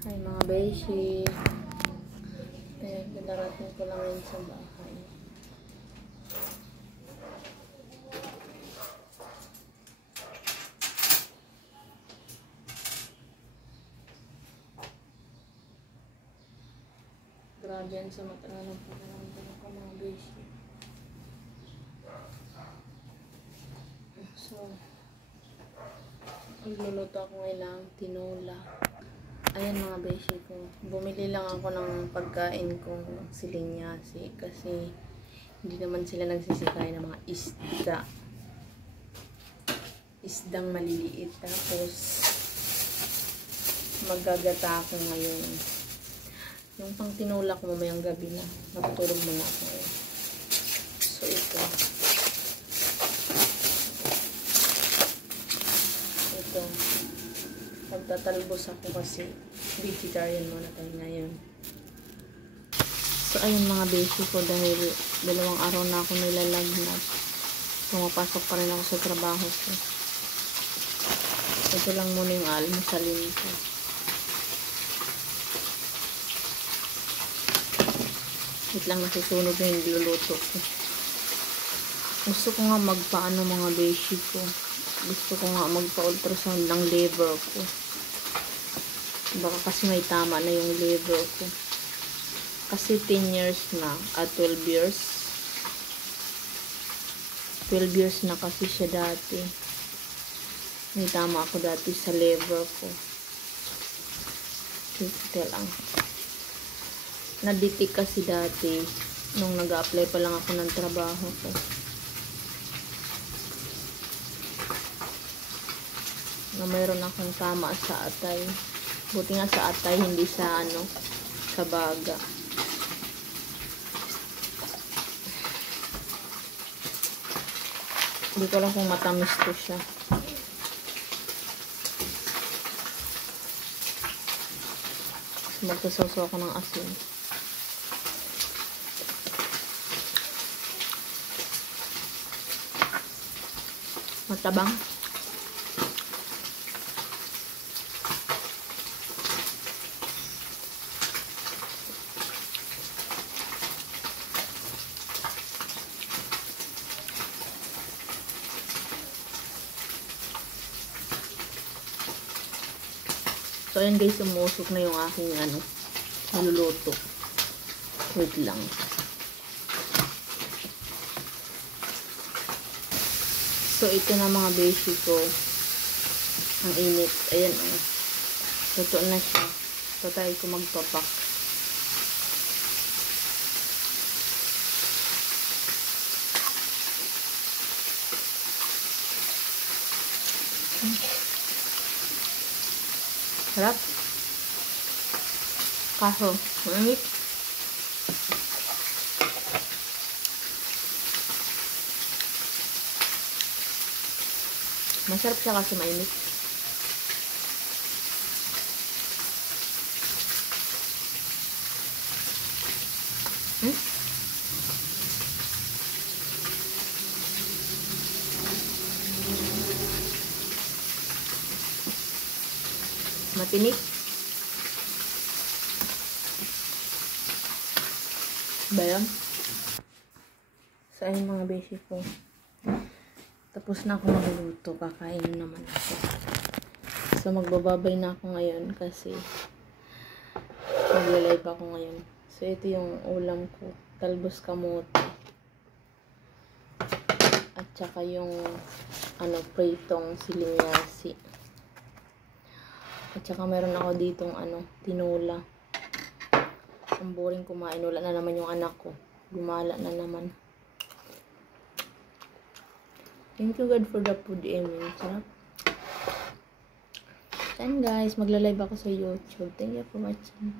Hi mga beshi. Darating ko lang yun sa bahay. Grabe yan sa mata na lang po ko mga beshi. So, magluluto ako ngayon ng tinola. Ayan mga beshi ko. Bumili lang ako ng pagkain kong silinyasi kasi hindi naman sila nagsisikay ng mga isda. Isdang maliliit. Tapos maggagata ako ngayon. Yung pang tinola ko mamayang gabi na. Matutulog muna ako ngayon. So ito. Magtatalbos ako kasi vegetarian muna tayo ngayon. So ayun mga beshi ko, dahil 2 araw na ako nilalagnat. Pumapasok pa rin ako sa trabaho ko. Ito lang muna yung almusalin ko. Wait lang, nasusunog na yung niluluto ko. Gusto ko nga magpaano mga beshi ko. Gusto ko nga magpa-ultrasound ng liver ko. Baka kasi may tama na yung liver ko. Kasi 10 years na. 12 years. 12 years na kasi siya dati. May tama ako dati sa liver ko. Ito lang. Naditik kasi dati. Nung nag-apply pa lang ako ng trabaho ko. Na mayroon akong tama sa atay. Buti nga sa atay, hindi sa sa baga. Hindi ko lang kung matamis ko siya. Magsasaw ako ng asin. Matabang. So, ayan guys, umusok na yung aking niluluto. Wait lang. So, ito na mga beshi ko. Ang init. Ayan, luto na siya. So, tayo ko magpapak. Sarap. Kaso, mainit. Masarap siya kasi mainit. Matinik. Ba yan? So, ayun mga beshi ko. Tapos na ako magluluto. Kakain naman ako. So, magbababay na ako ngayon kasi mag-live ako ngayon. So, ito yung ulam ko. Talbos kamote. At saka yung pritong silinyasi. At saka meron ako ditong tinola. Ang boring kumain. Wala na naman yung anak ko. Gumala na naman. Thank you God for the food, Amen. Sarap. And guys, magla-live ako sa YouTube. Thank you for watching.